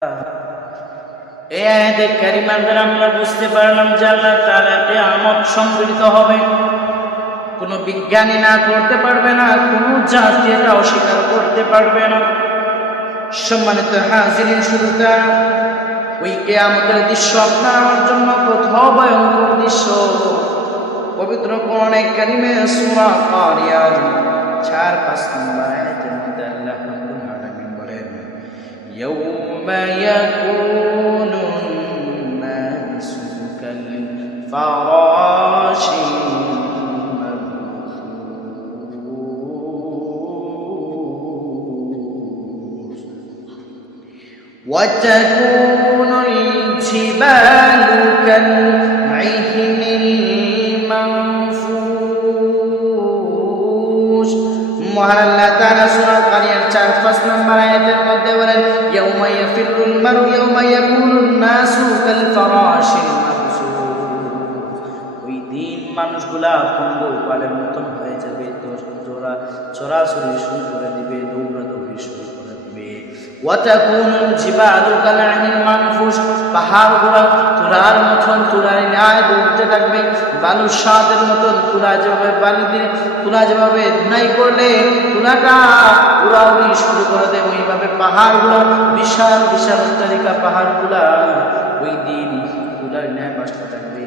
এই আয়াতে কারিমার দ্বারা আমরা বুঝতে পারলাম যে আল্লাহ তাআলা কিয়ামত সংঘটিত হবে। কোনো বিজ্ঞানী না করতে পারবে না, কোনো জাতি এটা অস্বীকার করতে পারবে না। সম্মানিত হাজিরিন, শুধু তা ওই কিয়ামতের দৃশ্য আপনার আমার জন্য কত ভয়ঙ্কর দৃশ্য। পবিত্র কোরআনে কারিমে সূরা কারিয়ার 4-5 নম্বর আয়াতের মধ্যে আল্লাহ রাব্বুল আলামিন বলেন, ইয়াউমা ইয়াকুনুন নাসু কাল ফারাশি মাবথুস ওয়া তাকুনুল জিবালু কাল ইহনিল মানফুস। মহান আল্লাহ তাআলা সূরা কারিয়ার 4-5 নম্বর আয়াতের মধ্যে বলেন, ইয়াউমা ইয়াফিরুল মারউ ইয়াউমা ইয়াকুনুন নাসু কাল ফারাশিল মাবসুস। ওই দিন মানুষগুলা পঙ্গপালের মতন হয়ে যাবে, চড়াচড়ি শুরু করে দিবে, দৌড়াদৌড়ি শুরু করে দিবে। ওয়া তাকুনুল জিবালু কাল ইহনিল মানফুস, পাহাড়গুলা তুলার মতন তুলার ন্যায় দুলতে থাকবে। বালুর সাদের মতন তুলা যেভাবে তুলা যেভাবে ধুনাই করলে তুলাটা উড়াউড়ি শুরু করে দেবে, ওইভাবে পাহাড়গুলো বিশাল বিশাল অট্টালিকা পাহাড়গুলা ওই দিন তুলার ন্যায় বাসতে থাকবে,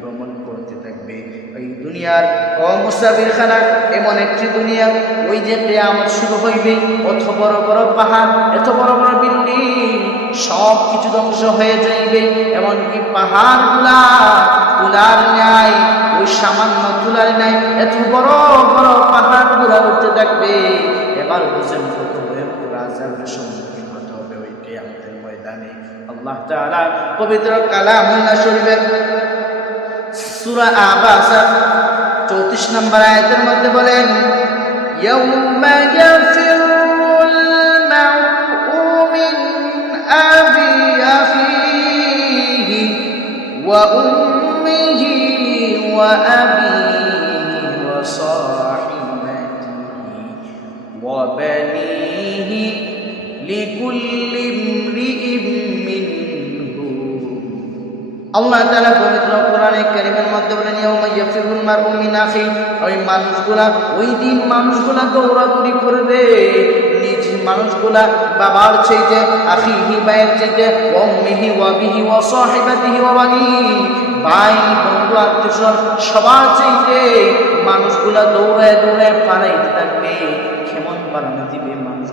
ভ্রমণ করতে থাকবে। ওই দুনিয়ার অমুসাফির খানা এমন একটি দুনিয়া, ওই যে কিয়ামত শুরু হইবে, অত বড় বড় পাহাড়, এত বড় বড় বিল্ডিং সব কিছু ধ্বংস হয়ে যাইবে। এমনকি পাহাড়গুলা তুলার ন্যায়, ওই সামান্য তুলার ন্যায় এত বড় বড় পাহাড়গুলা উঠতে থাকবে। এবার বুঝেন কত ভয়ঙ্কর আযাবের সম্মুখীন হতে হবে ওই কিয়ামতের ময়দানে। আল্লাহ তাআলা পবিত্র কালামুল্লাহ শরীফের সূরা আবাসা 34 নম্বর আয়াতের মধ্যে বলেন, ইয়াউমা ইয়াফিরুল মারউ মিন আখিহি ওয়া উম্মিহি ওয়া আবিহি ওয়া সাহিবাতিহি ওয়া বানিহি লিকুল্লি ইমরিইম মিনহুম। আল্লাহ তাআলা পবিত্র কোরআনে কারীমের মধ্যে বলেন, ইয়াউমা ইয়াফিরুল মারউ মিন আখিহি, ওই মানুষগুলা ওই দিন মানুষগুলা দৌড়াদৌড়ি করবে, নিজ মানুষগুলা বাবার চাইতে, আখিহি ভাইয়ের চাইতে, ওয়া উম্মিহি ওয়া আবিহি ওয়া সাহিবাতিহি ওয়া বানিহি, ভাই বন্ধু আত্মীয় সবার চাইতে মানুষগুলা দৌড়ায় দৌড়ায় পালাইতে থাকবে। কেমন পালানো দিবে মানুষ।